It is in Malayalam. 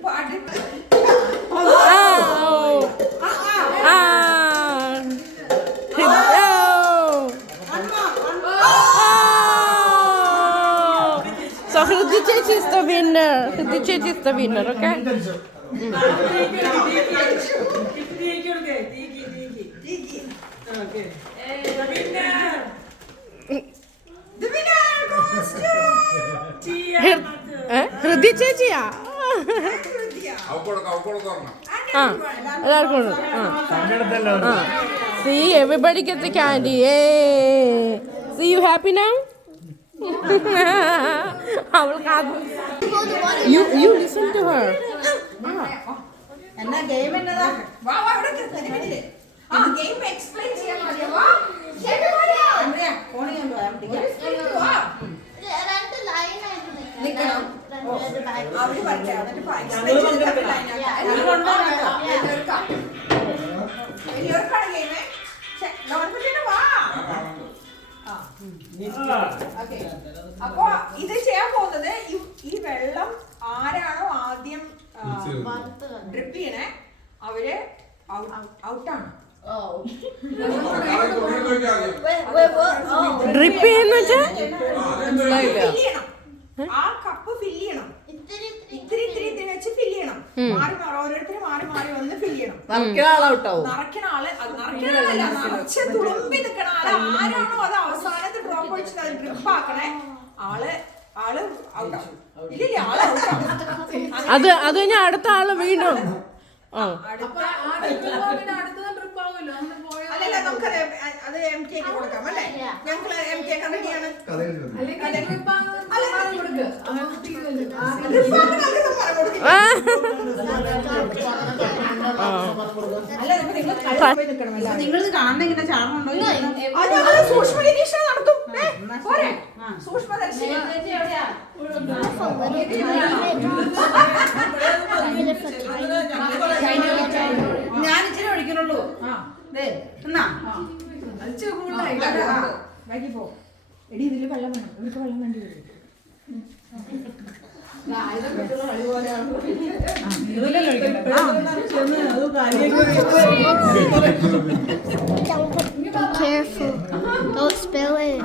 So Hriti Chechi is the winner. Hriti Chechi is the winner, okay? Hriti Chechiya. See, everybody gets the candy. Yay! See, you happy now? You listen to her. Game explain അപ്പൊ ഇത് ചെയ്യാൻ പോകുന്നത് ഈ വെള്ളം ആരാണോ ആദ്യം ഡ്രിപ്പ് ചെയ്യണേ അവര് ഔട്ടാണ്. ഡ്രിപ്പ് ചെയ്യുന്ന ആ കപ്പ് ഫില്ല് ചെയ്യണം. ഇത്തിരി വെച്ച് ഫില്ല് ചെയ്യണം. ഓരോരുത്തർ മാറി വന്ന് ഫില്ല് ചെയ്യണം. നിറയ്ക്കണ ആളല്ല നിറച്ച് തുളുമ്പി നിൽക്കണ ആള് ആരാണോ അത് അവസാനത്തെ ഡ്രോപ്പ് ഒഴിച്ചിട്ട് അത് ഡ്രിപ്പ് ആക്കണേ ആള് ഔട്ടാവും. ഇല്ല ആള് ഔട്ടാവും. അത് കഴിഞ്ഞാൽ അടുത്ത ആള് വീണ്ടും അല്ലല്ല നമുക്കറിയാം അത് എം കെക്ക് കൊടുക്കാം അല്ലേ? ഞങ്ങൾ എം കെ കണ്ടിട്ടാണ് നിങ്ങൾ കാണുന്ന ഇങ്ങനെ ചാണുണ്ടോ? സൂക്ഷ്മ നിരീക്ഷണം നടത്തും. സൂക്ഷ്മദർശി ഞാൻ ഇച്ചിരി ഒഴിക്കണുള്ളൂ. എന്നാ പോ എടി ഇതില് വെള്ളം വേണം. ഇവർക്ക് വെള്ളം വേണ്ടി വരും. Careful. Don't spill it.